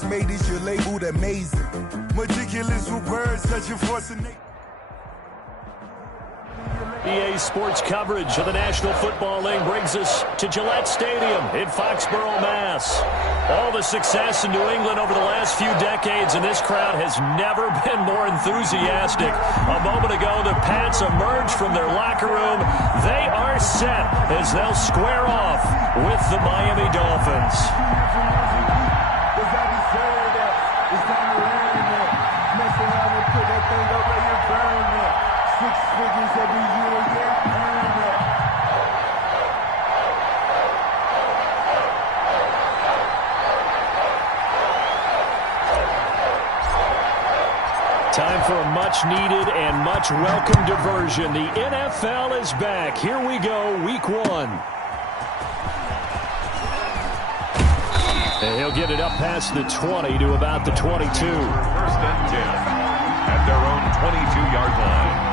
just made it, you're labeled amazing. Meticulous with words, such a fascinate. EA Sports coverage of the National Football League brings us to Gillette Stadium in Foxborough, Mass. All the success in New England over the last few decades, and this crowd has never been more enthusiastic. A moment ago, the Pats emerged from their locker room. They are set as they'll square off with the Miami Dolphins. Time for a much-needed and much-welcome diversion. The NFL is back. Here we go, Week 1. And he'll get it up past the 20 to about the 22. First and 10 at their own 22-yard line.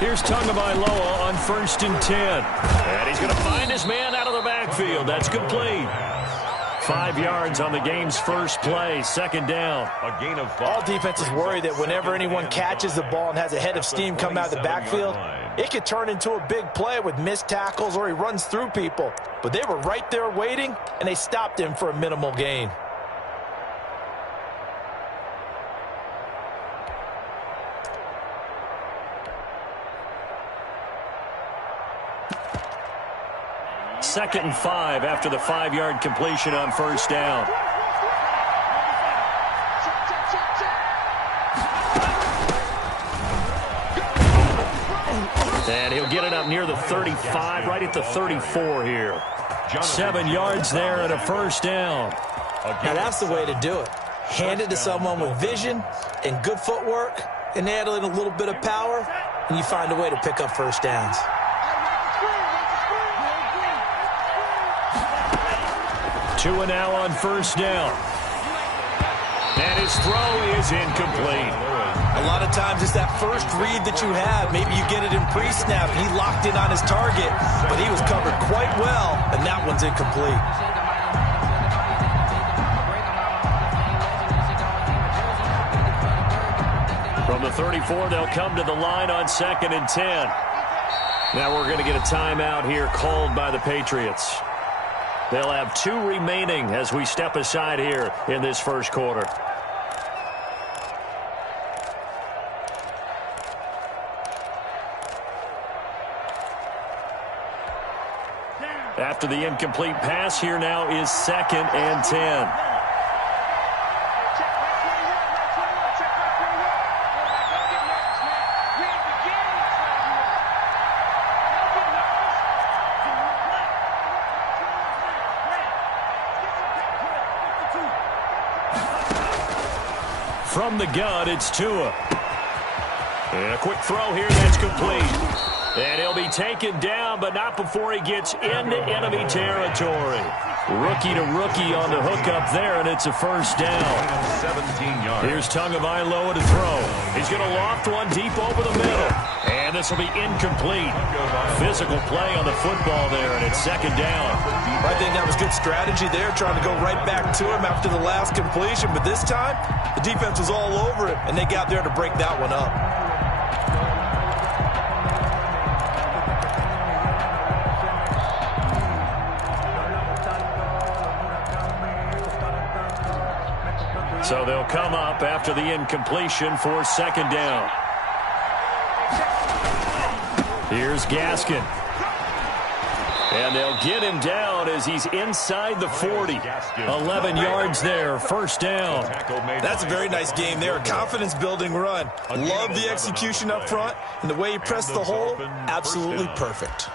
Here's Tagovailoa on 1st and 10. And he's going to find his man out of the backfield. That's complete. 5 yards on the game's first play. Second down. A gain of 5. All defenses worry that whenever anyone catches the ball and has a head of steam come out of the backfield, it could turn into a big play with missed tackles or he runs through people. But they were right there waiting, and they stopped him for a minimal gain. Second and 5 after the 5-yard completion on first down. And he'll get it up near the 35, right at the 34 here. 7 yards there and a first down. Now that's the way to do it. Hand it to someone with vision and good footwork, and add in a little bit of power, and you find a way to pick up first downs. Two and now on first down. And his throw is incomplete. A lot of times it's that first read that you have. Maybe you get it in pre-snap, and he locked in on his target, but he was covered quite well, and that one's incomplete. From the 34, they'll come to the line on 2nd and 10. Now we're going to get a timeout here called by the Patriots. They'll have 2 remaining as we step aside here in this first quarter. After the incomplete pass, here now is 2nd and 10. From the gun, it's Tua. And a quick throw here, that's complete. And he'll be taken down, but not before he gets into enemy territory. Rookie to rookie on the hookup there, and it's a first down. 17 yards. Here's Tagovailoa to throw. He's going to loft one deep over the middle. And this will be incomplete. Physical play on the football there, and it's second down. I think that was good strategy there, trying to go right back to him after the last completion. But this time, the defense was all over it, and they got there to break that one up. So they'll come up after the incompletion for second down. Here's Gaskin. And they'll get him down as he's inside the 40. 11 yards there, first down. That's a very nice game there. Confidence-building run. Love the execution up front, and the way he pressed the hole, absolutely perfect.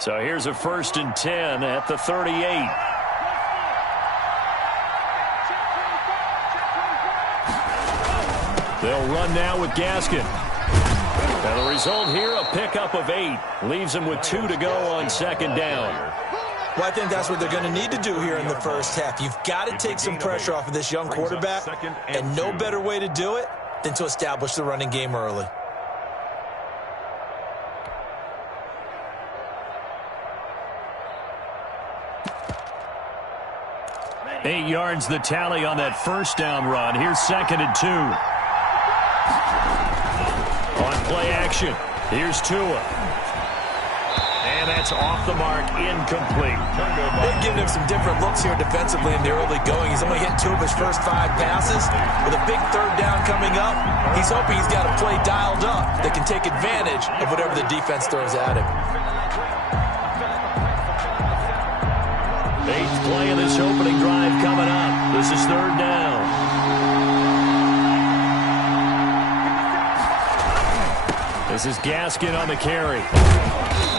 So here's a 1st and 10 at the 38. They'll run now with Gaskin. And the result here, a pickup of 8. Leaves them with 2 to go on 2nd down. Well, I think that's what they're going to need to do here in the first half. You've got to take some pressure off of this young quarterback, and no better way to do it than to establish the running game early. Eight yards the tally on that 1st down run. Here's 2nd and 2. On play action, here's Tua. And that's off the mark, incomplete. They've given him some different looks here defensively in the early going. He's only hit 2 of his first 5 passes. With a big 3rd down coming up, he's hoping he's got a play dialed up that can take advantage of whatever the defense throws at him. 8th play of this opening drive coming up. This is 3rd down. This is Gaskin on the carry.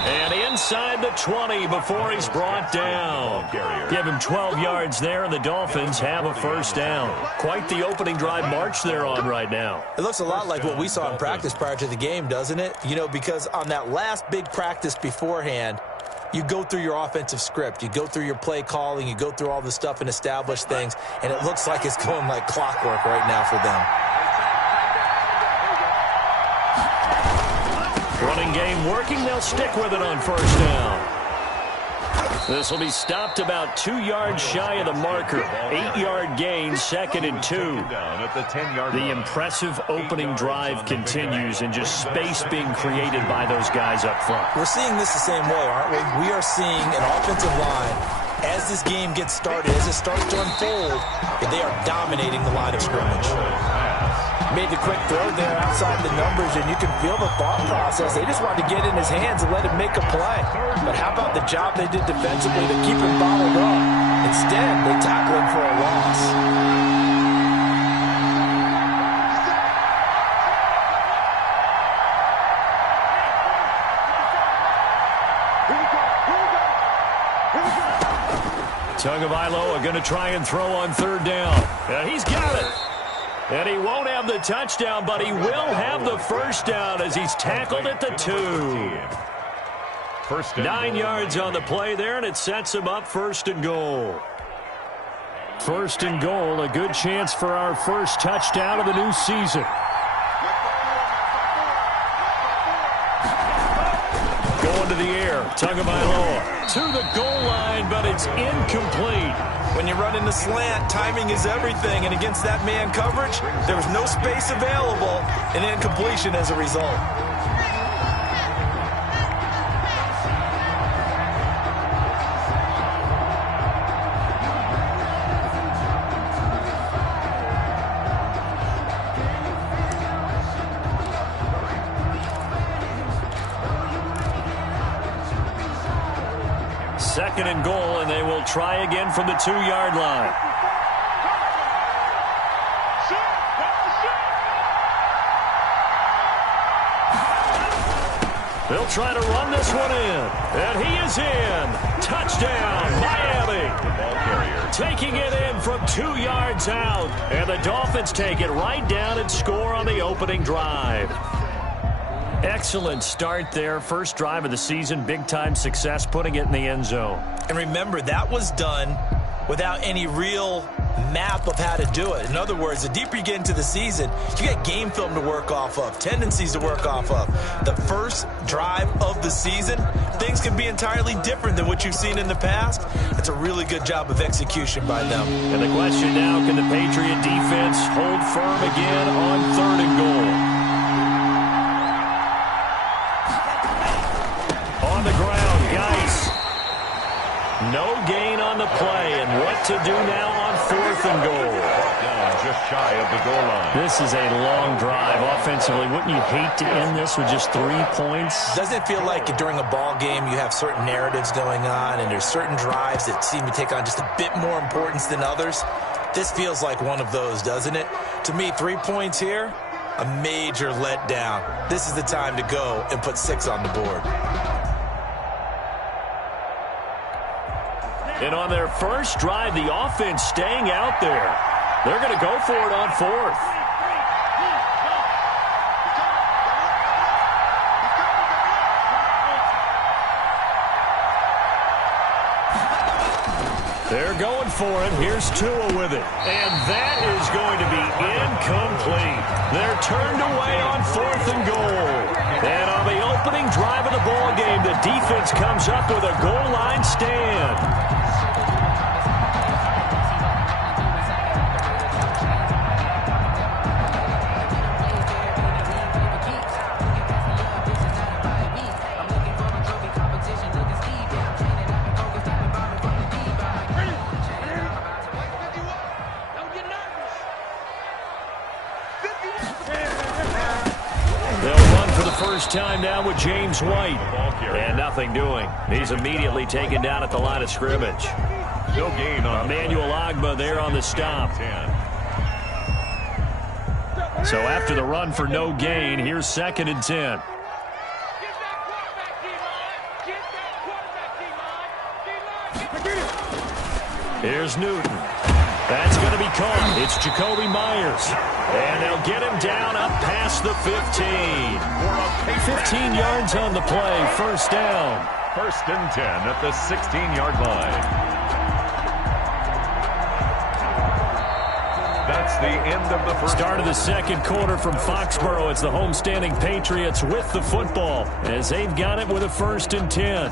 And inside the 20 before he's brought down. Give him 12 yards there, and the Dolphins have a 1st down. Quite the opening drive march they're on right now. It looks a lot like what we saw in practice prior to the game, doesn't it? You know, because on that last big practice beforehand, you go through your offensive script. You go through your play calling. You go through all the stuff and establish things. And it looks like it's going like clockwork right now for them. Running game working. They'll stick with it on 1st down. This will be stopped about 2 yards shy of the marker. 8-yard gain, 2nd and 2. The impressive opening drive continues, and just space being created by those guys up front. We're seeing this the same way, aren't we? We are seeing an offensive line, as this game gets started, as it starts to unfold, they are dominating the line of scrimmage. Made the quick throw there outside the numbers, and you can feel the thought process. They just wanted to get in his hands and let him make a play. But how about the job they did defensively to keep him bottled up? Instead, they tackle him for a loss. Tagovailoa going to try and throw on 3rd down. He's got it. And he won't have the touchdown, but he will have the 1st down as he's tackled at the 2. 9 yards on the play there, and it sets him up 1st and goal. 1st and goal, a good chance for our first touchdown of the new season. Going to the air, Tagovailoa to the goal line, but it's incomplete. When you run in the slant, timing is everything, and against that man coverage, there was no space available, and incompletion as a result. Second and goal, and they will try again from the 2-yard line. They'll try to run this one in, and he is in. Touchdown, Miami. Taking it in from 2 yards out, and the Dolphins take it right down and score on the opening drive. Excellent start there. First drive of the season. Big-time success putting it in the end zone. And remember, that was done without any real map of how to do it. In other words, the deeper you get into the season, you get game film to work off of, tendencies to work off of. The first drive of the season, things can be entirely different than what you've seen in the past. It's a really good job of execution by them. And the question now, can the Patriot defense hold firm again on 3rd and goal? On the ground, Geis. No gain on the play, and what to do now on 4th and goal. Down just shy of the goal line. This is a long drive offensively. Wouldn't you hate to end this with just 3 points? Doesn't it feel like during a ball game you have certain narratives going on, and there's certain drives that seem to take on just a bit more importance than others? This feels like one of those, doesn't it? To me, 3 points here, a major letdown. This is the time to go and put 6 on the board. And on their first drive, the offense staying out there. They're going to go for it on fourth. They're going for it. Here's Tua with it. And that is going to be incomplete. They're turned away on 4th and goal. And on the opening drive of the ball game, the defense comes up with a goal line stand. Time now with James White, and nothing doing. He's immediately taken down at the line of scrimmage. No gain on Emmanuel Ogbah there on the stop. So after the run for no gain, here's 2nd and 10. Here's Newton. That's going to be caught. It's Jacoby Myers. And they'll get him down up past the 15. 15 yards on the play. First down. 1st and 10 at the 16-yard line. That's the end of the first. Start of the second quarter from Foxborough. It's the homestanding Patriots with the football as they've got it with a 1st and 10.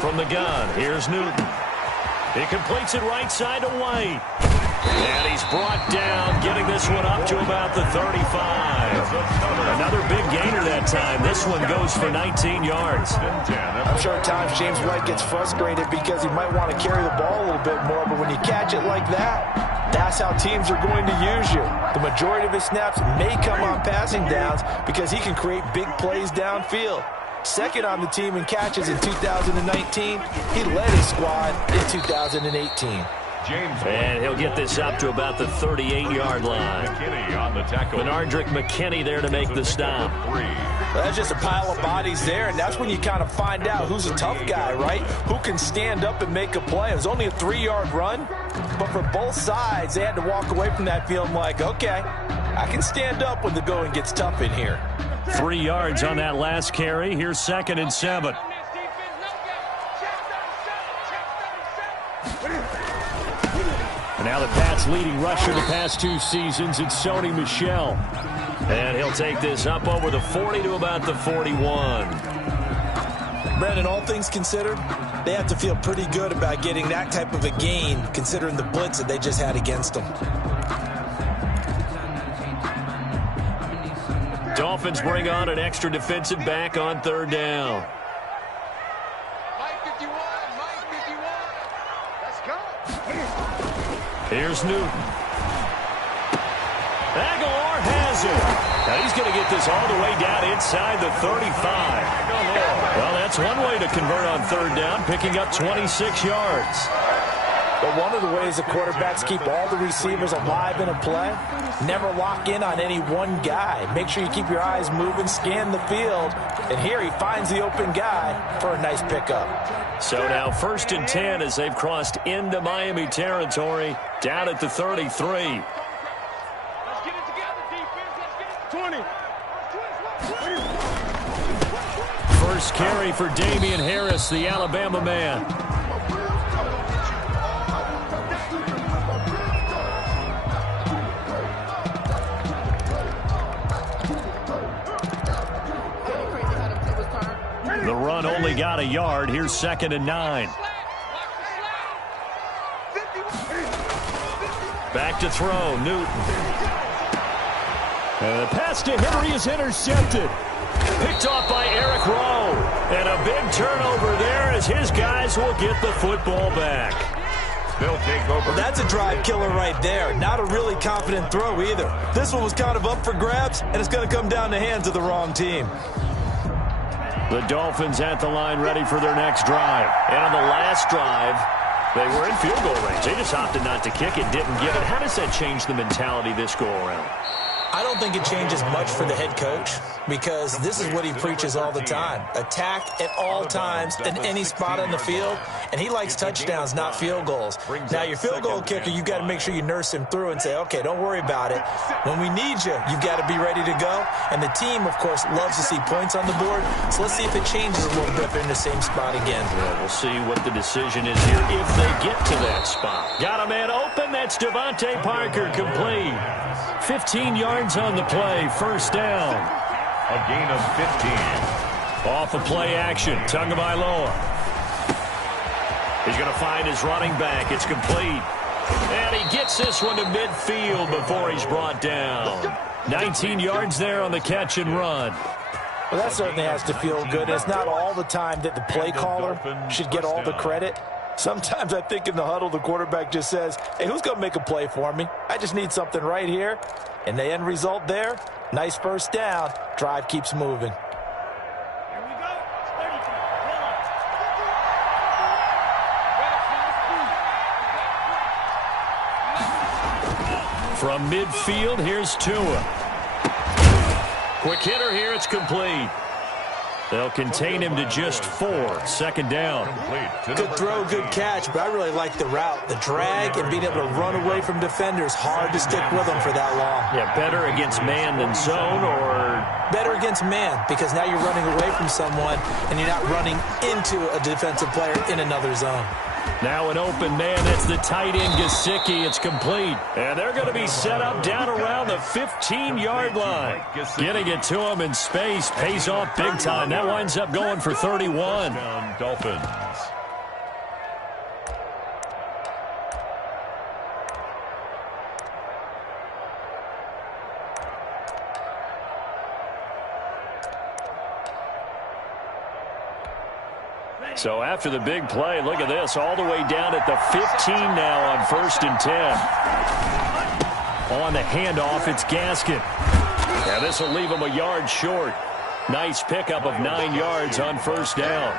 From the gun, here's Newton. He completes it right side to White. And he's brought down, getting this one up to about the 35. Another big gainer that time. This one goes for 19 yards. I'm sure at times James White gets frustrated because he might want to carry the ball a little bit more, but when you catch it like that, that's how teams are going to use you. The majority of his snaps may come on passing downs because he can create big plays downfield. Second on the team in catches in 2019. He led his squad in 2018. And he'll get this up to about the 38-yard line. McKinney on the tackle. Benardrick McKinney there to make the stop. Well, that's just a pile of bodies there, and that's when you kind of find out who's a tough guy, right? Who can stand up and make a play. It was only a 3-yard run, but for both sides, they had to walk away from that feeling like, okay, I can stand up when the going gets tough in here. 3 yards on that last carry. Here's 2nd and 7. And now the Pats' leading rusher the past 2 seasons, it's Sony Michel. And he'll take this up over the 40 to about the 41. Brandon, all things considered, they have to feel pretty good about getting that type of a gain, considering the blitz that they just had against them. Dolphins bring on an extra defensive back on 3rd down. Here's Newton. Aguilar has it. Now he's going to get this all the way down inside the 35. Well, that's one way to convert on 3rd down, picking up 26 yards. But one of the ways the quarterbacks keep all the receivers alive in a play, never lock in on any one guy. Make sure you keep your eyes moving, scan the field. And here he finds the open guy for a nice pickup. So now 1st and 10 as they've crossed into Miami territory, down at the 33. Let's get it together, defense. Let's get it. 20. First carry for Damian Harris, the Alabama man. The run only got a yard. Here's 2nd and 9. Back to throw, Newton. And the pass to Henry is intercepted. Picked off by Eric Rowe. And a big turnover there as his guys will get the football back. They'll take over. Well, that's a drive killer right there. Not a really confident throw either. This one was kind of up for grabs, and it's going to come down the hands of the wrong team. The Dolphins at the line ready for their next drive. And on the last drive, They were in field goal range. They just opted not to kick it, didn't get it. How does that change the mentality this go-around? I don't think it changes much for the head coach because this is what he preaches all the time. Attack at all times in any spot on the field, and he likes touchdowns, not field goals. Now, your field goal kicker, you've got to make sure you nurse him through and say, okay, don't worry about it. When we need you, you've got to be ready to go. And the team, of course, loves to see points on the board. So let's see if it changes a little bit if they're in the same spot again. Yeah, we'll see what the decision is here if they get to that spot. Got a man open. That's Devontae Parker, complete. 15 yards on the play, first down. A gain of 15. Off of play action, Tagovailoa. He's going to find his running back. It's complete. And he gets this one to midfield before he's brought down. 19 yards there on the catch and run. Well, that certainly has to feel good. It's not all the time that the play caller should get all the credit. Sometimes I think in the huddle, the quarterback just says, hey, who's going to make a play for me? I just need something right here. And the end result there, nice first down. Drive keeps moving. From midfield, here's Tua. Quick hitter here, it's complete. They'll contain him to just 4. Second down. Good throw, good catch, but I really like the route. The drag and being able to run away from defenders, hard to stick with them for that long. Yeah, better against man than zone, or? Better against man, because now you're running away from someone and you're not running into a defensive player in another zone. Now an open man, that's the tight end, Gesicki. It's complete. And they're going to be set up down around the 15-yard line. Getting it to him in space pays off big time. That winds up going for 31. Dolphins. So after the big play, look at this, all the way down at the 15 now on 1st and 10. On the handoff, it's Gaskin. Now this will leave him a yard short. Nice pickup of 9 yards on first down.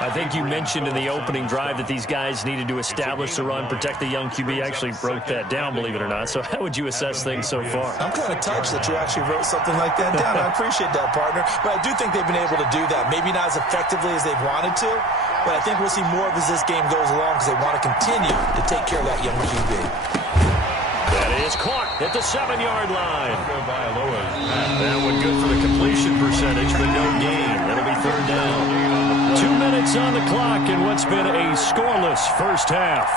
I think you mentioned in the opening drive that these guys needed to establish the run, protect the young QB. Actually broke that down, believe it or not. So how would you assess things so far? I'm kind of touched that you actually wrote something like that down. I appreciate that, partner. But I do think they've been able to do that. Maybe not as effectively as they've wanted to, but I think we'll see more of as this game goes along because they want to continue to take care of that young QB. That is caught at the 7-yard line. That one good for the completion percentage, but no gain. That'll be third down. 2 minutes on the clock in what's been a scoreless first half.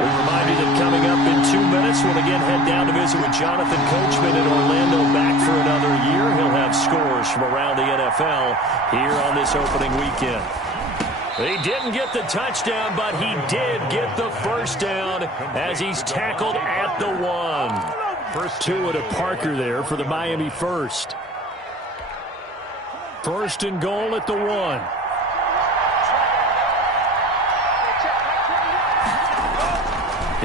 We remind you that coming up in 2 minutes, we'll again head down to visit with Jonathan Coachman in Orlando, back for another year. He'll have scores from around the NFL here on this opening weekend. He didn't get the touchdown, but he did get the first down as he's tackled at the 1. Tua to Parker there for the Miami first. First and goal at the 1.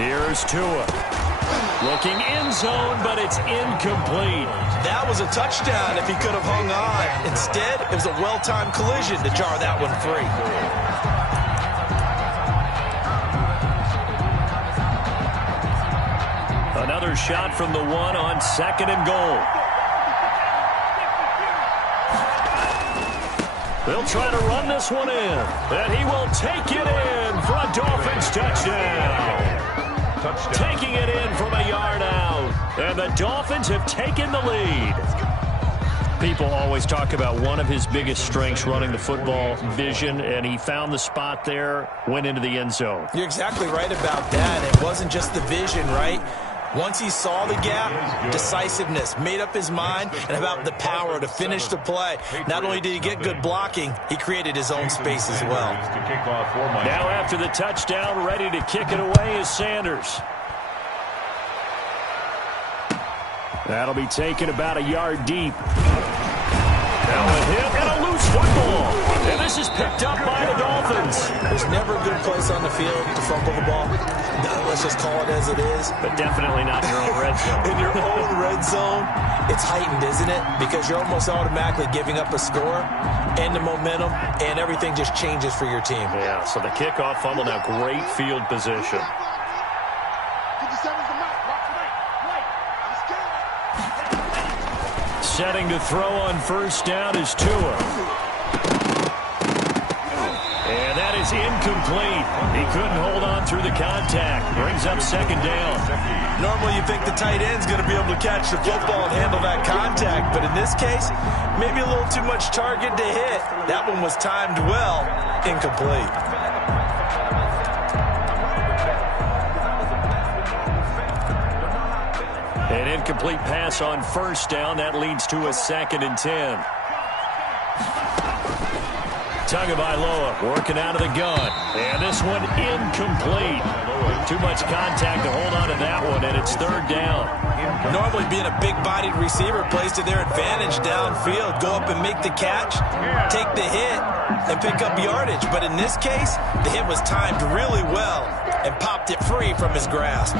Here's Tua. Looking end zone, but it's incomplete. That was a touchdown if he could have hung on. Instead, it was a well-timed collision to jar that one free. Another shot from the 1 on second and goal. They'll try to run this one in, and he will take it in for a Dolphins touchdown. Taking it in from a yard out, and the Dolphins have taken the lead. People always talk about one of his biggest strengths, running the football, vision, and he found the spot there, went into the end zone. You're exactly right about that. It wasn't just the vision, right? Once he saw the gap, decisiveness, made up his mind, and about the power to finish the play. Not only did he get good blocking, he created his own space as well. Now after the touchdown, ready to kick it away is Sanders. That'll be taken about a yard deep. Now a hit and a loose football. And this is picked up by the Dolphins. There's never a good place on the field to fumble the ball. Let's just call it as it is. But definitely not in your own red zone. In your own red zone, it's heightened, isn't it? Because you're almost automatically giving up a score and the momentum, and everything just changes for your team. Yeah, so the kickoff fumble, now great field position. Setting to throw on first down is Tua. And that is incomplete. He couldn't hold on through the contact. Brings up second down. Normally you think the tight end's going to be able to catch the football and handle that contact, but in this case, maybe a little too much target to hit. That one was timed well. Incomplete. An incomplete pass on first down. That leads to a 2nd and 10. Tagovailoa working out of the gun. And this one incomplete. Too much contact to hold on to that one, and it's 3rd down. Normally being a big-bodied receiver plays to their advantage downfield. Go up and make the catch, take the hit, and pick up yardage. But in this case, the hit was timed really well and popped it free from his grasp.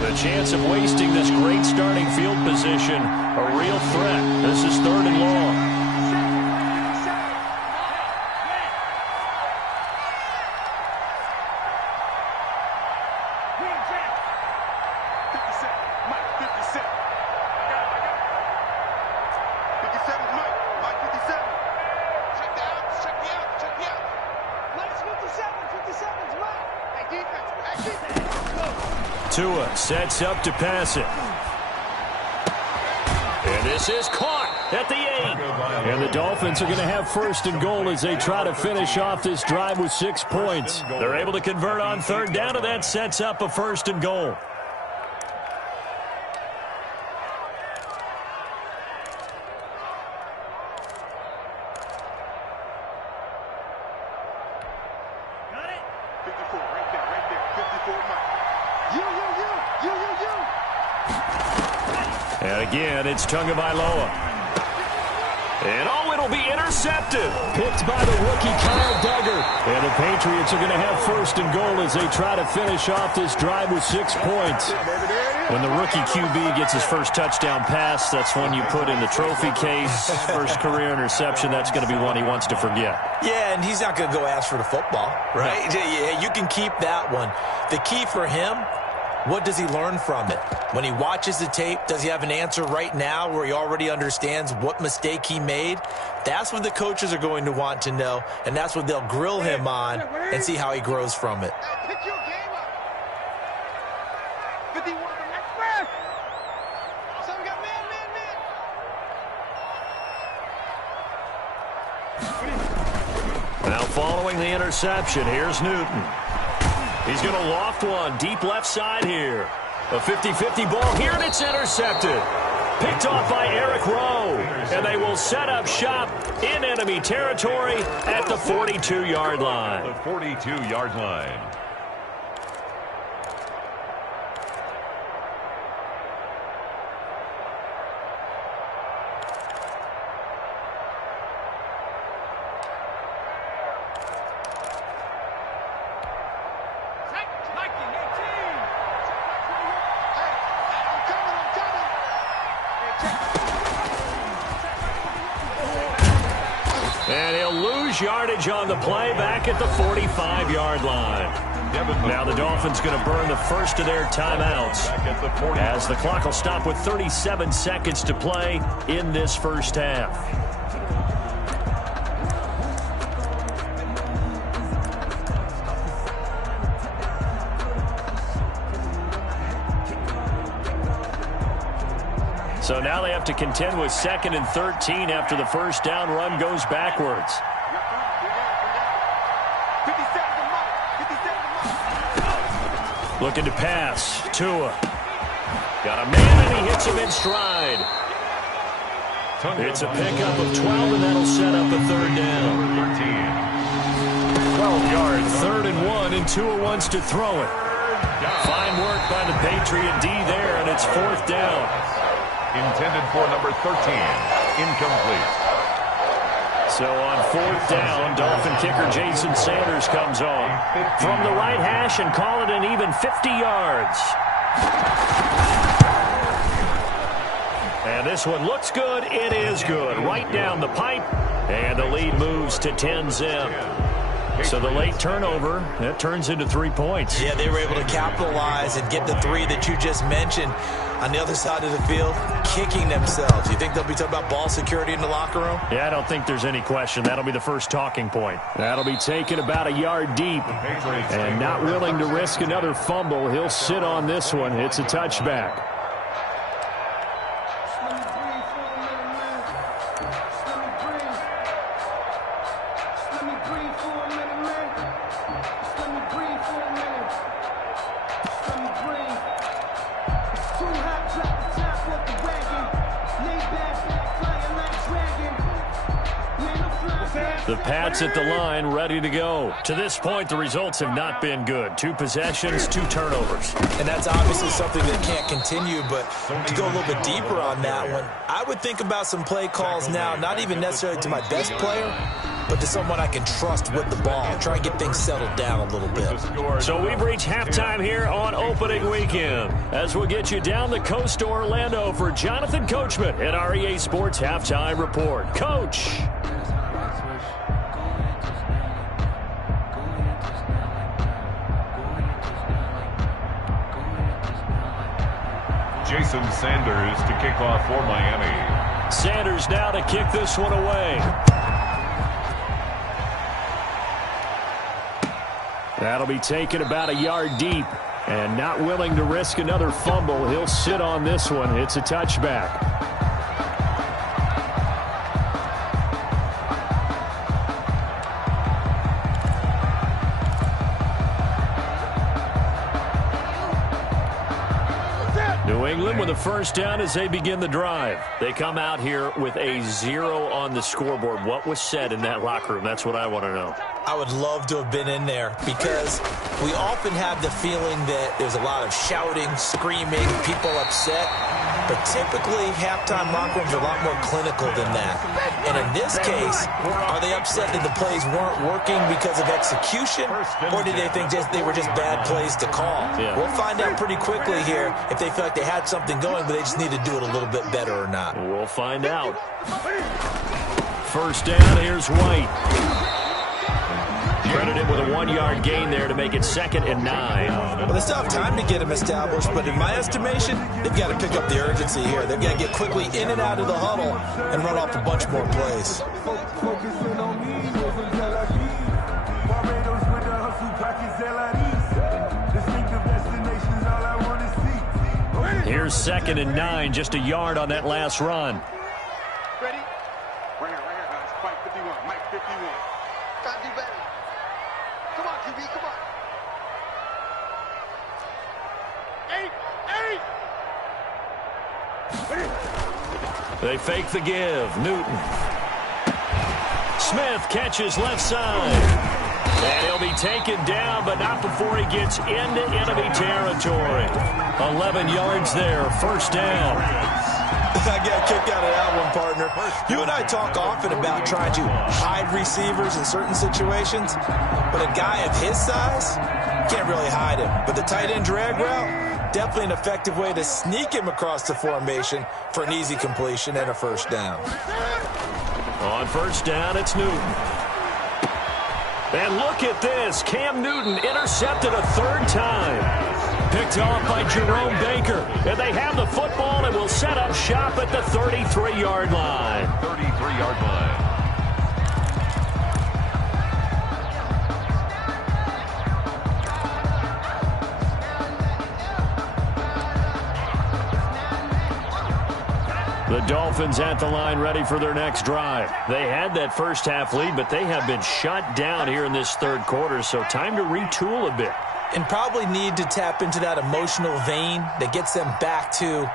The chance of wasting this great starting field position, a real threat. This is 3rd and long. Tua sets up to pass it. And this is caught at the 8. And the Dolphins are going to have 1st and goal as they try to finish off this drive with 6 points. They're able to convert on 3rd down, and that sets up a 1st and goal. And again, it's Tagovailoa. And it'll be intercepted. Picked by the rookie Kyle Duggar. And the Patriots are going to have 1st and goal as they try to finish off this drive with 6 points. When the rookie QB gets his first touchdown pass, that's one you put in the trophy case. First career interception, that's going to be one he wants to forget. Yeah, and he's not going to go ask for the football, right? Yeah, you can keep that one. The key for him, what does he learn from it? When he watches the tape, does he have an answer right now where he already understands what mistake he made? That's what the coaches are going to want to know, and that's what they'll grill him on and see how he grows from it. Pick your game up. 51 from next man. So we got man. Now following the interception, here's Newton. He's going to loft one deep left side here. A 50-50 ball here, and it's intercepted. Picked off by Eric Rowe. And they will set up shop in enemy territory at the 42-yard line. The 42-yard line. And he'll lose yardage on the play back at the 45-yard line. Now the Dolphins going to burn the first of their timeouts as the clock will stop with 37 seconds to play in this first half. So now they have to contend with 2nd and 13 after the first down run goes backwards. Looking to pass. Tua. Got a man, and he hits him in stride. It's a pickup of 12, and that'll set up a 3rd down. 12 yards. 3rd and 1, and Tua wants to throw it. Fine work by the Patriot D there, and it's 4th down. Intended for number 13. incomplete. So on 4th down, Dolphin kicker Jason Sanders comes on from the right hash and call it an even 50 yards. And this one looks good. It is good. Right down the pipe. And the lead moves to 10-zip. So the late turnover, that turns into 3 points. Yeah, they were able to capitalize and get the 3 that you just mentioned. On the other side of the field, kicking themselves. You think they'll be talking about ball security in the locker room? Yeah, I don't think there's any question. That'll be the first talking point. That'll be taken about a yard deep. And not willing to risk another fumble. He'll sit on this one. It's a touchback. The Pats at the line, ready to go. To this point, the results have not been good. 2 possessions, 2 turnovers. And that's obviously something that can't continue, but to go a little bit deeper on that one, I would think about some play calls now, not even necessarily to my best player, but to someone I can trust with the ball. Try and get things settled down a little bit. So we've reached halftime here on opening weekend. As we'll get you down the coast to Orlando for Jonathan Coachman at our EA Sports Halftime Report. Coach. Jason Sanders to kick off for Miami. Sanders now to kick this one away. That'll be taken about a yard deep. And not willing to risk another fumble. He'll sit on this one. It's a touchback. New England with a first down as they begin the drive. They come out here with a 0 on the scoreboard. What was said in that locker room? That's what I want to know. I would love to have been in there because we often have the feeling that there's a lot of shouting, screaming, people upset. But typically, halftime locker rooms are a lot more clinical than that. And in this case, are they upset that the plays weren't working because of execution? Or did they think they were just bad plays to call? Yeah. We'll find out pretty quickly here if they feel like they had something going, but they just need to do it a little bit better or not. We'll find out. First down, here's White. Credited with a 1-yard gain there to make it 2nd and 9. Well, they still have time to get him established, but in my estimation, they've got to pick up the urgency here. They've got to get quickly in and out of the huddle and run off a bunch more plays. Here's 2nd and 9, just a yard on that last run. Ready? Right here, guys. Mike 51. Mike 51. Gotta do better. Come on, QB, come on. 8. They fake the give. Newton. Smith catches left side. And he'll be taken down, but not before he gets into enemy territory. 11 yards there, first down. I got a kick out of that one, partner. You and I talk often about trying to hide receivers in certain situations, but a guy of his size, can't really hide him. But the tight end drag route, definitely an effective way to sneak him across the formation for an easy completion and a first down. On first down, it's Newton. And look at this. Cam Newton intercepted a 3rd time. Picked off by Jerome Baker. And they have the football and will set up shop at the 33-yard line. 33-yard line. The Dolphins at the line ready for their next drive. They had that first half lead, but they have been shut down here in this 3rd quarter, so time to retool a bit. And probably need to tap into that emotional vein that gets them back to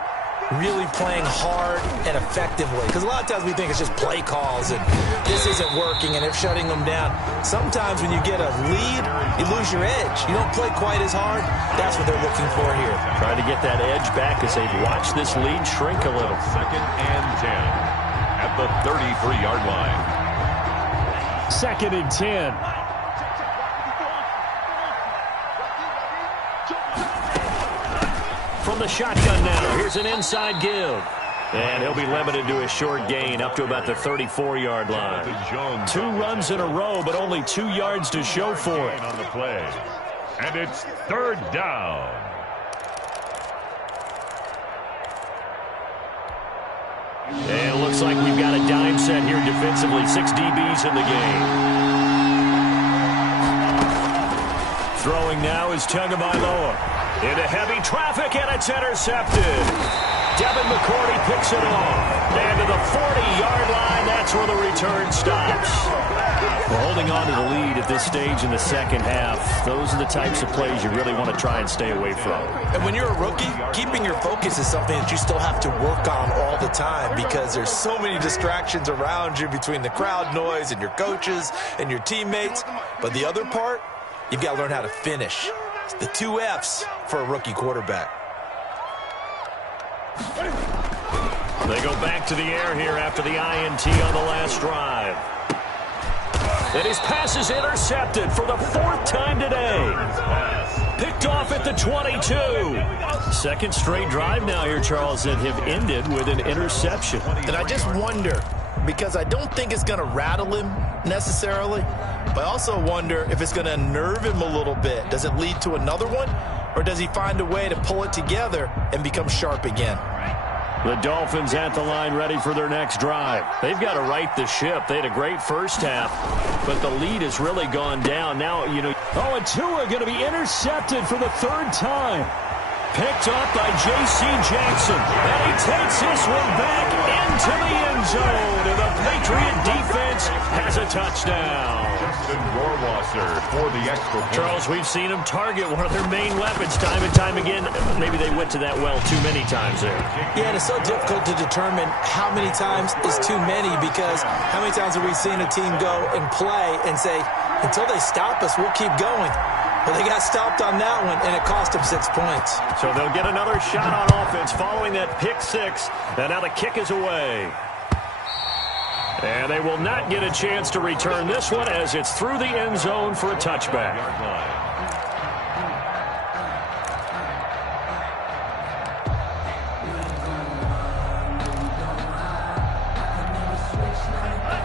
really playing hard and effectively. Because a lot of times we think it's just play calls and this isn't working and they're shutting them down. Sometimes when you get a lead, you lose your edge. You don't play quite as hard. That's what they're looking for here. Trying to get that edge back as they've watched this lead shrink a little. 2nd and 10. at the 33-yard line. 2nd and 10. From the shotgun now, here's an inside give. And he'll be limited to a short gain up to about the 34-yard line. 2 runs in a row, but only 2 yards to show for it. On the play. And it's 3rd down. And it looks like we've got a dime set here defensively. 6 DBs in the game. Throwing now is Tagovailoa. Into heavy traffic, and it's intercepted. Devin McCourty picks it off. And to the 40-yard line, that's where the return stops. We're holding on to the lead at this stage in the second half. Those are the types of plays you really want to try and stay away from. And when you're a rookie, keeping your focus is something that you still have to work on all the time because there's so many distractions around you between the crowd noise and your coaches and your teammates. But the other part, you've got to learn how to finish. It's the 2 F's for a rookie quarterback. They go back to the air here after the INT on the last drive. And his pass is intercepted for the 4th time today. Picked off at the 22. 2nd straight drive now here, Charles, that have ended with an interception. And I just wonder, because I don't think it's going to rattle him necessarily, but I also wonder if it's going to unnerve him a little bit. Does it lead to another one, or does he find a way to pull it together and become sharp again? The Dolphins at the line ready for their next drive. They've got to right the ship. They had a great first half, but the lead has really gone down. Now, you know, and Tua going to be intercepted for the 3rd time. Picked up by J.C. Jackson. And he takes this one back into the end zone. And the Patriot defense has a touchdown. Justin Rohrwasser for the extra point. Charles, we've seen them target one of their main weapons time and time again. Maybe they went to that well too many times there. Yeah, and it's so difficult to determine how many times is too many because how many times have we seen a team go and play and say, until they stop us, we'll keep going. But they got stopped on that one, and it cost them 6 points. So they'll get another shot on offense following that pick 6. And now the kick is away. And they will not get a chance to return this one as it's through the end zone for a touchback.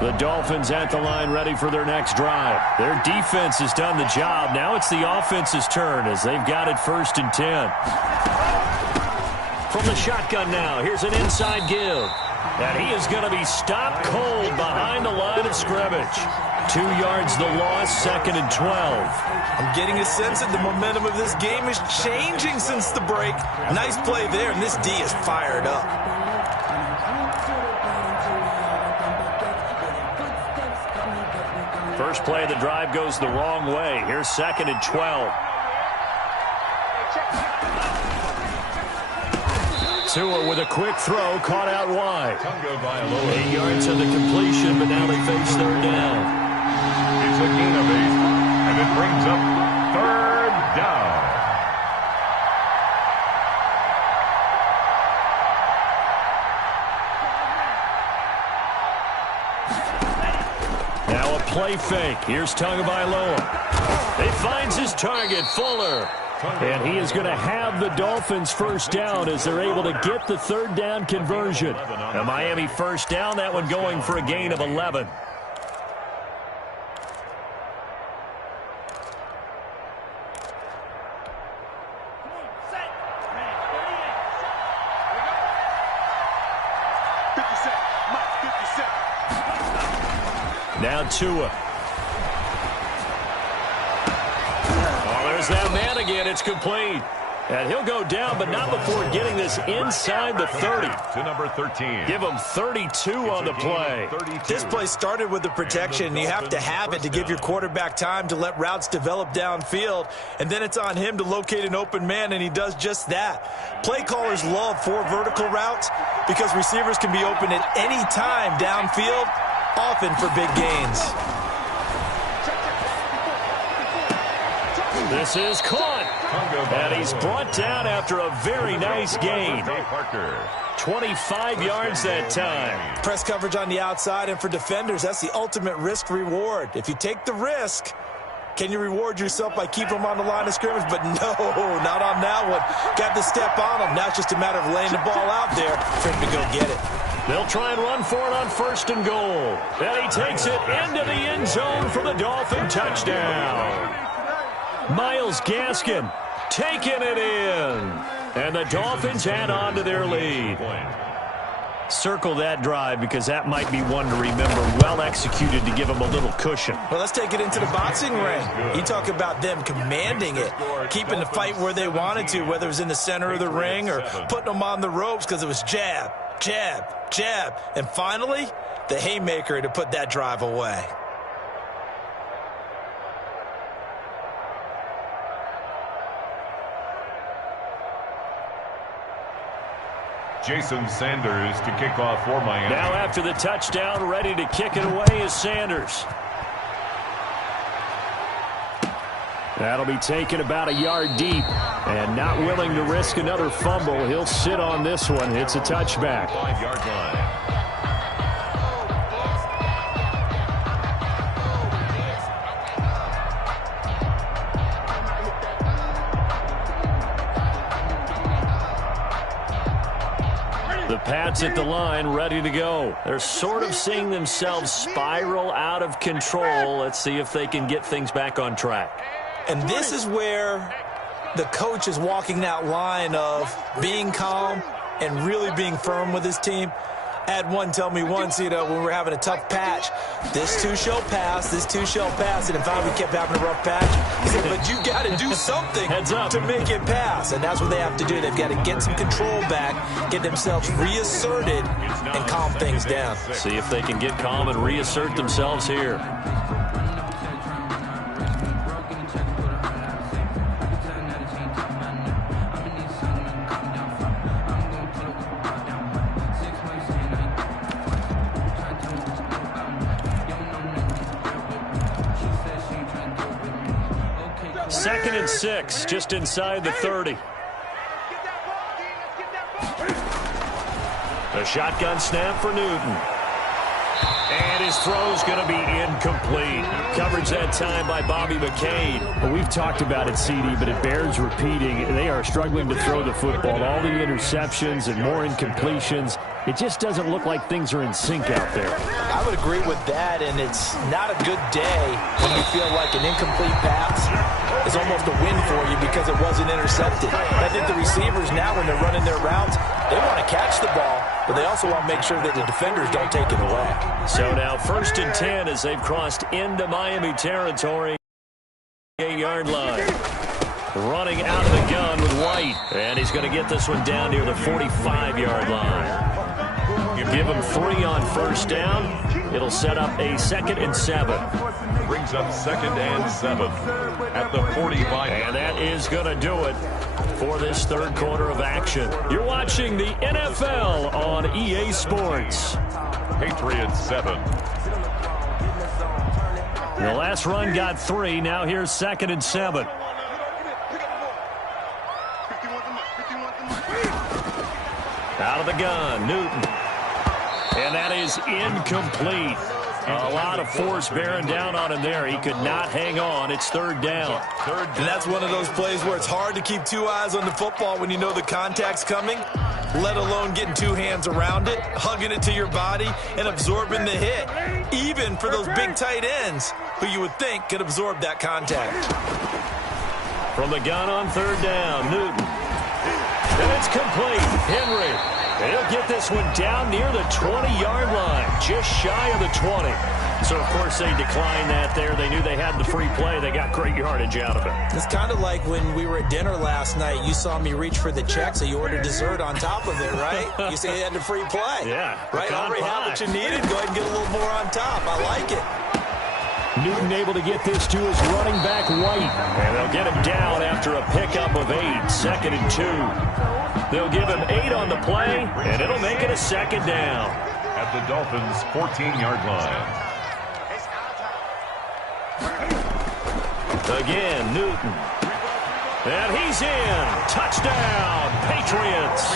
The Dolphins at the line ready for their next drive. Their defense has done the job. Now it's the offense's turn as they've got it 1st and 10. From the shotgun now, here's an inside give. And he is going to be stopped cold behind the line of scrimmage. 2 yards the loss, 2nd and 12. I'm getting a sense that the momentum of this game is changing since the break. Nice play there, and this D is fired up. First play of the drive goes the wrong way. Here's 2nd and 12. Tua with a quick throw, caught out wide. 8 yards of the completion, but now they face 3rd down. It's a gain of 8, and it brings up 3rd down. Now a play fake. Here's Tagovailoa. He finds his target, Fuller. And he is going to have the Dolphins 1st down as they're able to get the 3rd down conversion. A Miami 1st down, that one going for a gain of 11. Now Tua. There's that man again. It's complete. And he'll go down, but not before getting this inside the 30. To number 13. Give him 32 on the play. This play started with the protection, and you have to have it to give your quarterback time to let routes develop downfield. And then it's on him to locate an open man, and he does just that. Play callers love 4 vertical routes because receivers can be open at any time downfield, often for big gains. This is caught. And he's brought down after a very nice gain. 25 yards that time. Press coverage on the outside, and for defenders, that's the ultimate risk-reward. If you take the risk, can you reward yourself by keeping them on the line of scrimmage? But no, not on that one. Got to step on them. Now it's just a matter of laying the ball out there for him to go get it. They'll try and run for it on 1st and goal. And he takes it into the end zone for the Dolphin touchdown. Miles Gaskin taking it in. And the Dolphins add on to their lead. Circle that drive because that might be one to remember. Well executed to give them a little cushion. Well, let's take it into the boxing ring. You talk about them commanding it, keeping the fight where they wanted to, whether it was in the center of the ring or putting them on the ropes because it was jab, jab, jab. And finally, the haymaker to put that drive away. Jason Sanders to kick off for Miami. Now after the touchdown, ready to kick it away is Sanders. That'll be taken about a yard deep. And not willing to risk another fumble. He'll sit on this one. It's a touchback. 5-yard line. The Pats at the line, ready to go. They're sort of seeing themselves spiral out of control. Let's see if they can get things back on track. And this is where the coach is walking that line of being calm and really being firm with his team. I had one tell me once, when we were having a tough patch, this too shall pass, this too shall pass. And in fact, we kept having a rough patch. He said, but you got to do something to make it pass. And that's what they have to do. They've got to get some control back, get themselves reasserted, and calm things down. See if they can get calm and reassert themselves here. Second and 6, just inside the 30. A shotgun snap for Newton. And his throw's going to be incomplete. Coverage that time by Bobby McCain. Well, we've talked about it, CD, but it bears repeating. They are struggling to throw the football. All the interceptions and more incompletions. It just doesn't look like things are in sync out there. I would agree with that, and it's not a good day when you feel like an incomplete pass is almost a win for you because it wasn't intercepted. I think the receivers now, when they're running their routes, they want to catch the ball, but they also want to make sure that the defenders don't take it away. So now 1st and 10 as they've crossed into Miami territory. 8-yard line. Running out of the gun with White. And he's going to get this one down near the 45-yard line. You give him 3 on 1st down. It'll set up a 2nd and 7. Brings up 2nd and 7 at the 45. And that is going to do it for this 3rd quarter of action. You're watching the NFL on EA Sports. Patriots 7. The last run got 3. Now here's 2nd and 7. Out of the gun, Newton. And that is incomplete. A lot of force bearing down on him there. He could not hang on. It's 3rd down. And that's one of those plays where it's hard to keep 2 eyes on the football when you know the contact's coming, let alone getting 2 hands around it, hugging it to your body, and absorbing the hit, even for those big tight ends who you would think could absorb that contact. From the gun on 3rd down, Newton. And it's complete. Henry. He'll get this one down near the 20-yard line, just shy of the 20. So, of course, they declined that there. They knew they had the free play. They got great yardage out of it. It's kind of like when we were at dinner last night. You saw me reach for the check, so you ordered dessert on top of it, right? You say you had the free play. Yeah. Right? Already had what you needed. Go ahead and get a little more on top. I like it. Newton able to get this to his running back, White. And they'll get him down after a pickup of 8, 2nd and 2. They'll give him 8 on the play, and it'll make it a 2nd down. At the Dolphins' 14-yard line. Again, Newton. And he's in. Touchdown, Patriots.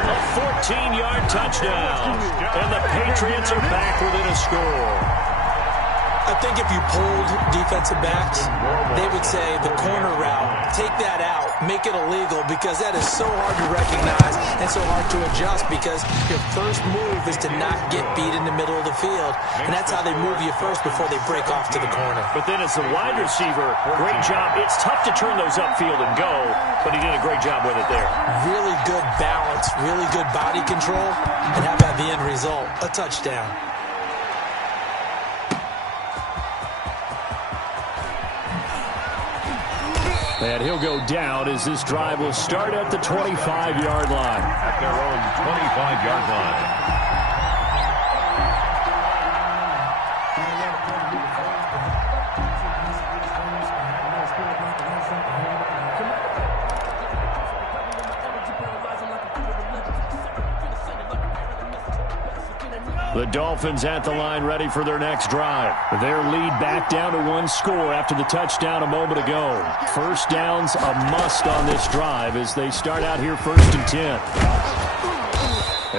A 14-yard touchdown. And the Patriots are back within a score. I think if you polled defensive backs, they would say the corner route, take that out, make it illegal, because that is so hard to recognize and so hard to adjust, because your first move is to not get beat in the middle of the field, and that's how they move you first before they break off to the corner. But then as the wide receiver, great job. It's tough to turn those upfield and go, but he did a great job with it there. Really good balance, really good body control, and how about the end result? A touchdown. And he'll go down as this drive will start at the 25-yard line. At their own 25-yard line. The Dolphins at the line, ready for their next drive. Their lead back down to 1 score after the touchdown a moment ago. First down's a must on this drive as they start out here 1st and 10.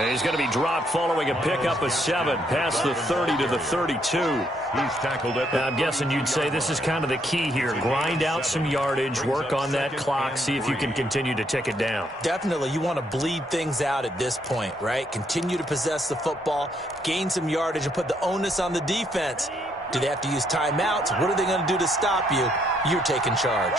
He's going to be dropped following a pickup of 7 past the 30 to the 32. He's tackled it. I'm guessing you'd say this is kind of the key here. Grind out some yardage, work on that clock, see if you can continue to tick it down. Definitely, you want to bleed things out at this point, right? Continue to possess the football, gain some yardage, and put the onus on the defense. Do they have to use timeouts? What are they going to do to stop you? You're taking charge.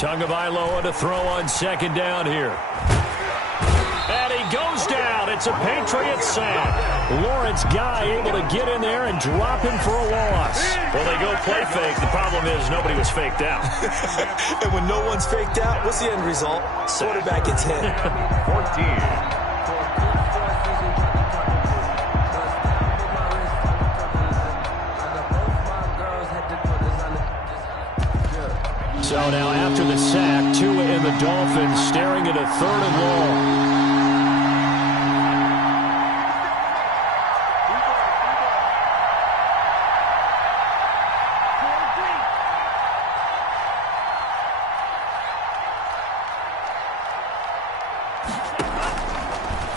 Tagovailoa to throw on 2nd down here. And he goes down. It's a Patriots sack. Lawrence Guy able to get in there and drop him for a loss. Well, they go play fake. The problem is nobody was faked out. And when no one's faked out, what's the end result? Quarterback gets hit. 14. So now after the sack, Tua and the Dolphins staring at a 3rd and long.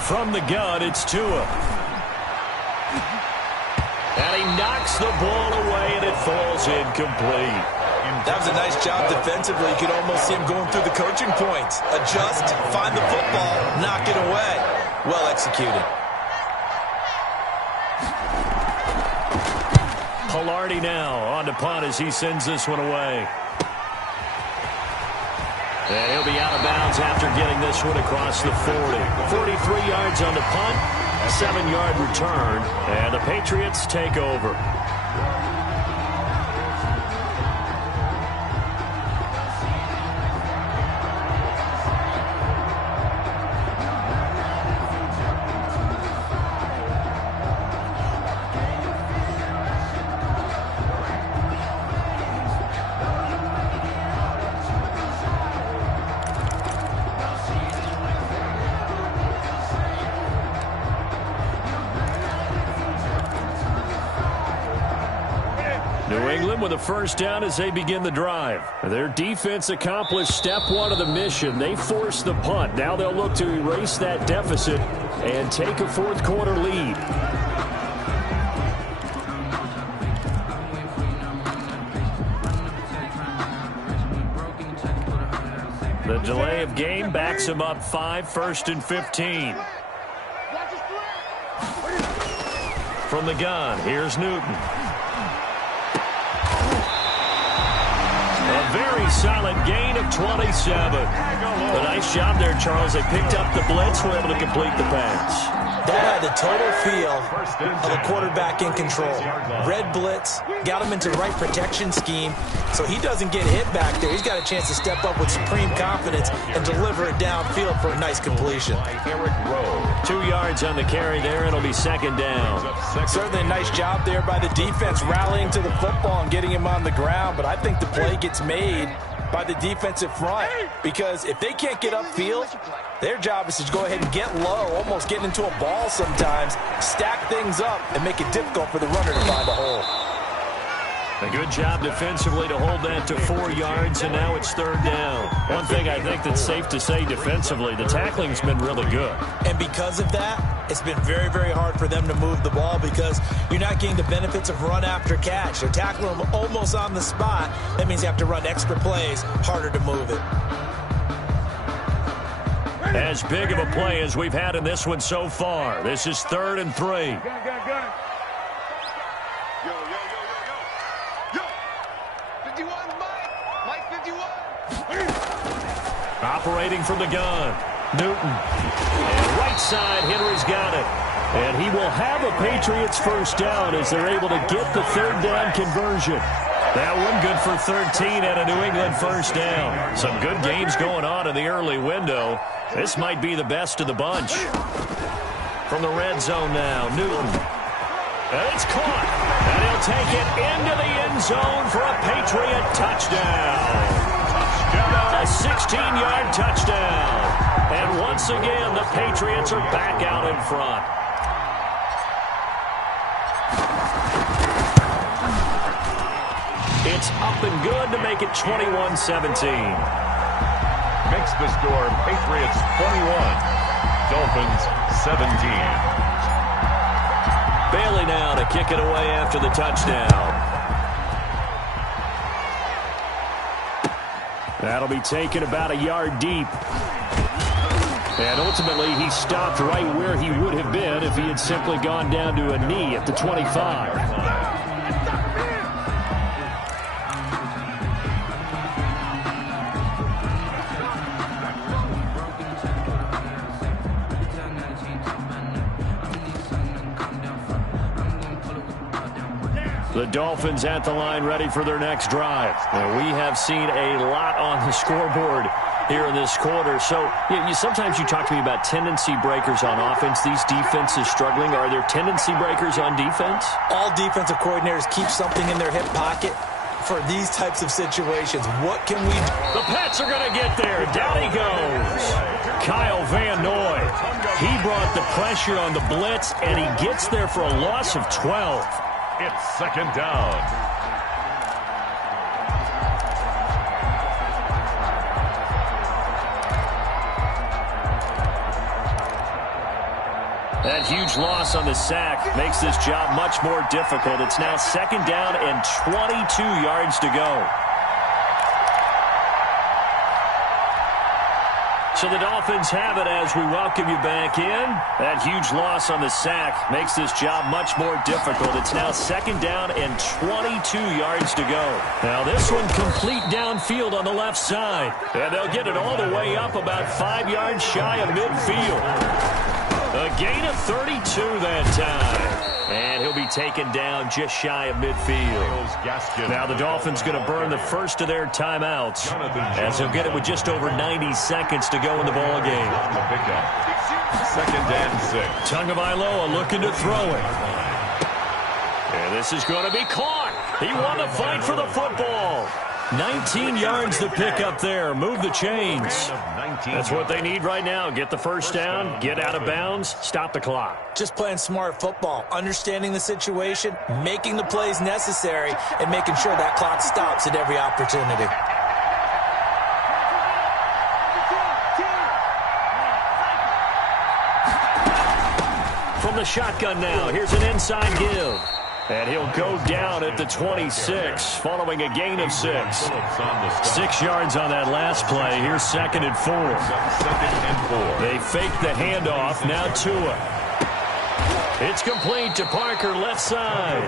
From the gun, it's Tua. And he knocks the ball away, and it falls incomplete. That was a nice job defensively. You could almost see him going through the coaching points. Adjust, find the football, knock it away. Well executed. Pilardi now on to punt as he sends this one away. And he'll be out of bounds after getting this one across the 40. 43 yards on the punt, 7-yard return, and the Patriots take over. New England with a 1st down as they begin the drive. Their defense accomplished step 1 of the mission. They forced the punt. Now they'll look to erase that deficit and take a 4th quarter lead. The delay of game backs him up 5, 1st and 15. From the gun, here's Newton. A very solid gain of 27. A nice job there, Charles. They picked up the blitz, were able to complete the pass. That had the total feel of a quarterback in control. Red blitz, got him into the right protection scheme, so he doesn't get hit back there. He's got a chance to step up with supreme confidence and deliver it downfield for a nice completion. 2 yards on the carry there. It'll be 2nd down. Certainly a nice job there by the defense rallying to the football and getting him on the ground, but I think the play gets made by the defensive front, because if they can't get upfield, their job is to go ahead and get low, almost get into a ball sometimes, stack things up, and make it difficult for the runner to find a hole. A good job defensively to hold that to 4 yards, and now it's 3rd down. One thing I think that's safe to say defensively, the tackling's been really good. And because of that, it's been very, very hard for them to move the ball because you're not getting the benefits of run after catch. They're tackling them almost on the spot. That means you have to run extra plays, harder to move it. As big of a play as we've had in this one so far. This is 3rd and 3. Operating from the gun, Newton. And right side, Henry's got it. And he will have a Patriots first down as they're able to get the 3rd down conversion. That one good for 13 and a New England first down. Some good games going on in the early window. This might be the best of the bunch. From the red zone now, Newton. And it's caught. And he'll take it into the end zone for a Patriot touchdown. A 16-yard touchdown. And once again, the Patriots are back out in front. It's up and good to make it 21-17. Makes the score Patriots 21, Dolphins 17. Bailey now to kick it away after the touchdown. That'll be taken about a yard deep. And ultimately, he stopped right where he would have been if he had simply gone down to a knee at the 25. The Dolphins at the line ready for their next drive. Now, we have seen a lot on the scoreboard here in this quarter. So sometimes you talk to me about tendency breakers on offense. These defenses struggling. Are there tendency breakers on defense? All defensive coordinators keep something in their hip pocket for these types of situations. What can we do? The Pats are going to get there. Down he goes. Kyle Van Noy. He brought the pressure on the blitz, and he gets there for a loss of 12. It's 2nd down. That huge loss on the sack makes this job much more difficult. It's now 2nd down and 22 yards to go. So the Dolphins have it as we welcome you back in. That huge loss on the sack makes this job much more difficult. It's now 2nd down and 22 yards to go. Now this one complete downfield on the left side. And they'll get it all the way up about 5 yards shy of midfield. A gain of 32 that time. And he'll be taken down just shy of midfield. Now the Dolphins going to burn the first of their timeouts as they'll get it with just over 90 seconds to go in the ball game. 2nd and 6. Tagovailoa looking to throw it. And this is going to be caught. He won the fight for the football. 19 yards to pick up there. Move the chains. That's what they need right now. Get the first down, get out of bounds, stop the clock. Just playing smart football, understanding the situation, making the plays necessary, and making sure that clock stops at every opportunity. From the shotgun now, here's an inside give. And he'll go down at the 26, following a gain of 6. 6 yards on that last play. Here's 2nd and 4. 2nd and 4. They fake the handoff. Now Tua. It's complete to Parker, left side.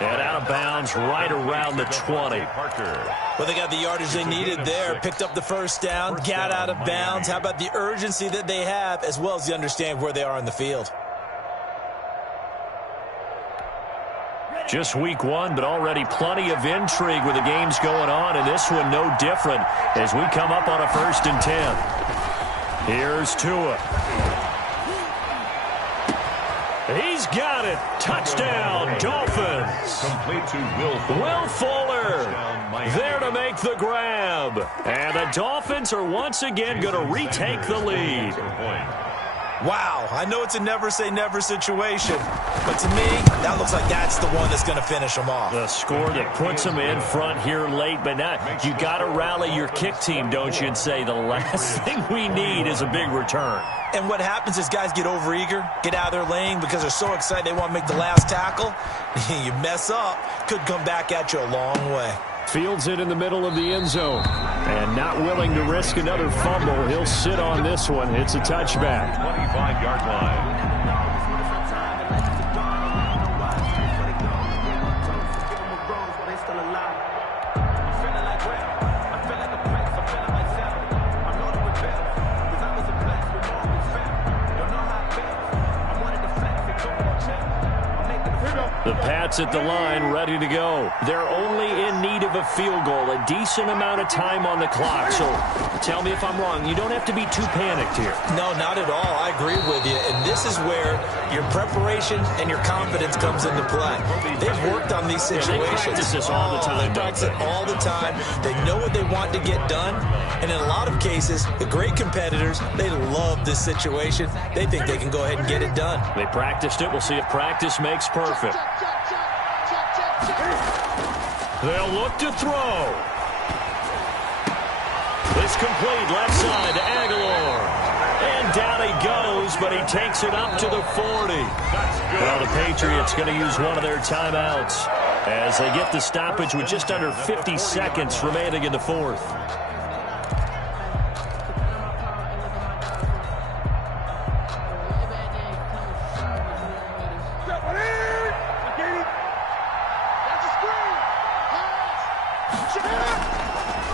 And out of bounds right around the 20. Well, they got the yardage they needed there. Picked up the first down, got out of bounds. How about the urgency that they have, as well as the understanding where they are in the field? Just week 1, but already plenty of intrigue with the games going on, and this one no different as we come up on a 1st and 10. Here's Tua. He's got it. Touchdown, Dolphins. Complete to Will Will Fuller there to make the grab. And the Dolphins are once again going to retake the lead. Wow, I know it's a never-say-never situation, but to me, that looks like that's the one that's going to finish them off. The score that puts them in front here late, but now you got to rally your kick team, don't you, and say the last thing we need is a big return. And what happens is guys get overeager, get out of their lane because they're so excited they want to make the last tackle. You mess up, could come back at you a long way. Fields it in the middle of the end zone. And not willing to risk another fumble. He'll sit on this one. It's a touchback. 25-yard line. The Pats at the line, ready to go. They're only in need of a field goal, a decent amount of time on the clock. So tell me if I'm wrong. You don't have to be too panicked here. No, not at all. I agree with you. And this is where your preparation and your confidence comes into play. They've worked on these situations. They practice this all the time. They practice it all the time. They know what they want to get done. And in a lot of cases, the great competitors, they love this situation. They think they can go ahead and get it done. They practiced it. We'll see if practice makes perfect. They'll look to throw. It's complete, left side to Aguilar. And down he goes, but he takes it up to the 40. Well, the Patriots going to use one of their timeouts as they get the stoppage with just under 50 seconds remaining in the fourth.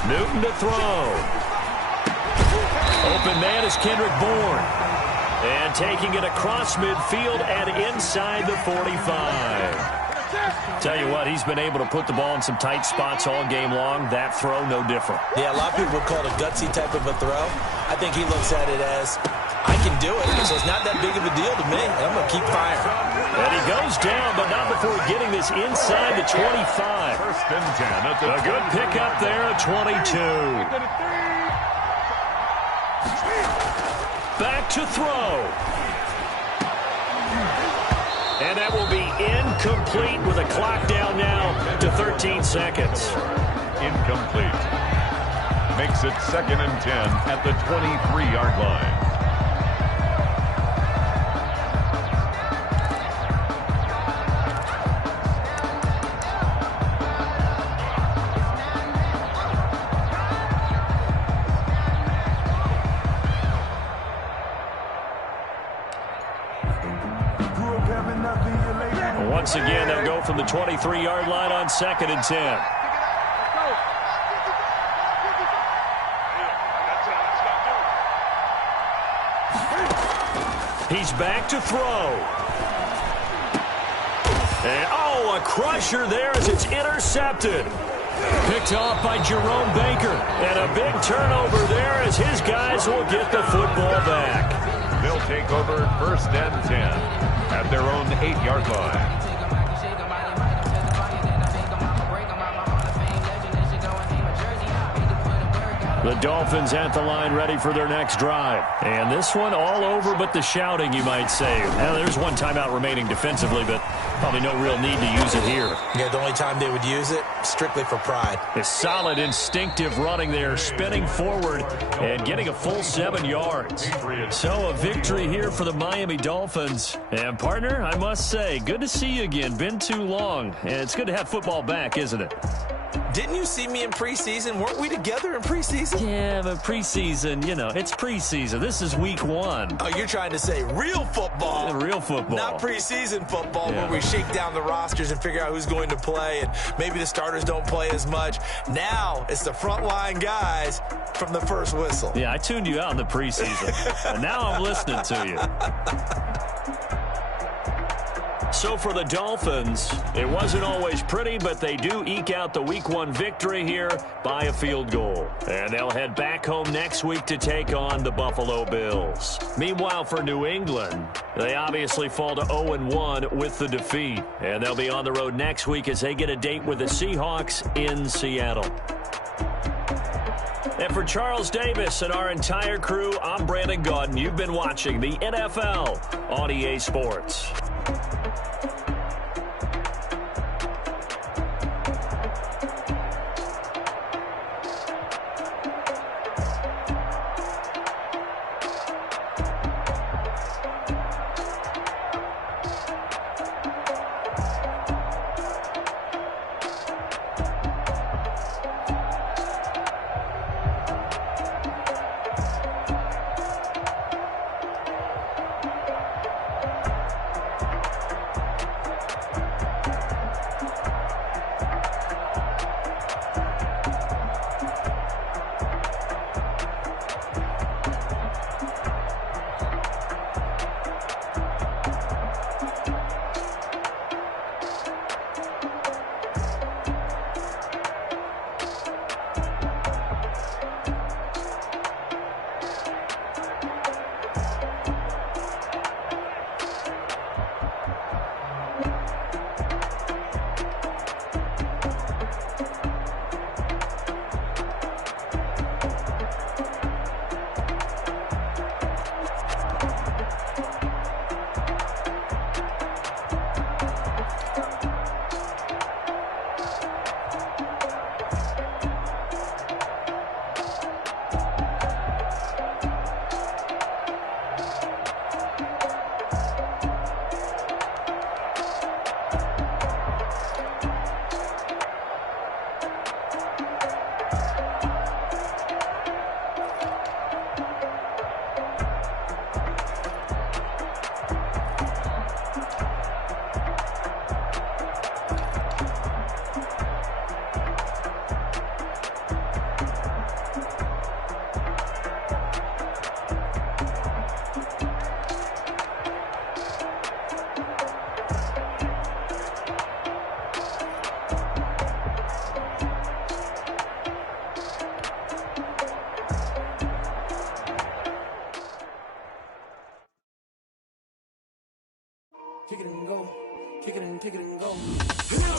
Newton to throw. Open man is Kendrick Bourne. And taking it across midfield and inside the 45. Tell you what, he's been able to put the ball in some tight spots all game long. That throw, no different. Yeah, a lot of people would call it a gutsy type of a throw. I think he looks at it as, I can do it, so it's not that big of a deal to me. I'm going to keep firing. And he goes down, but not before getting this inside the 25. First and 10 at the A good pickup there at 22. Back to throw. And that will be incomplete with a clock down now to 13 seconds. Incomplete. Makes it 2nd and 10 at the 23-yard line. Once again, they'll go from the 23-yard line on 2nd and 10. He's back to throw. And, oh, a crusher there as it's intercepted. Picked off by Jerome Baker. And a big turnover there as his guys will get the football back. They'll take over 1st and 10 at their own 8-yard line. The Dolphins at the line ready for their next drive. And this one all over but the shouting, you might say. Now, there's one timeout remaining defensively, but probably no real need to use it here. Yeah, the only time they would use it, strictly for pride. A solid, instinctive running there, spinning forward and getting a full 7 yards. So a victory here for the Miami Dolphins. And, partner, I must say, good to see you again. Been too long. And it's good to have football back, isn't it? Didn't you see me in preseason? Weren't we together in preseason? Yeah, but preseason, you know, it's preseason. This is week 1. Oh, you're trying to say real football. Yeah, real football. Not preseason football where we shake down the rosters and figure out who's going to play and maybe the starters don't play as much. Now it's the frontline guys from the first whistle. Yeah, I tuned you out in the preseason. And now I'm listening to you. So for the Dolphins, it wasn't always pretty, but they do eke out the Week 1 victory here by a field goal. And they'll head back home next week to take on the Buffalo Bills. Meanwhile, for New England, they obviously fall to 0-1 with the defeat. And they'll be on the road next week as they get a date with the Seahawks in Seattle. And for Charles Davis and our entire crew, I'm Brandon Gaudin. You've been watching the NFL on EA Sports. Kick it and go.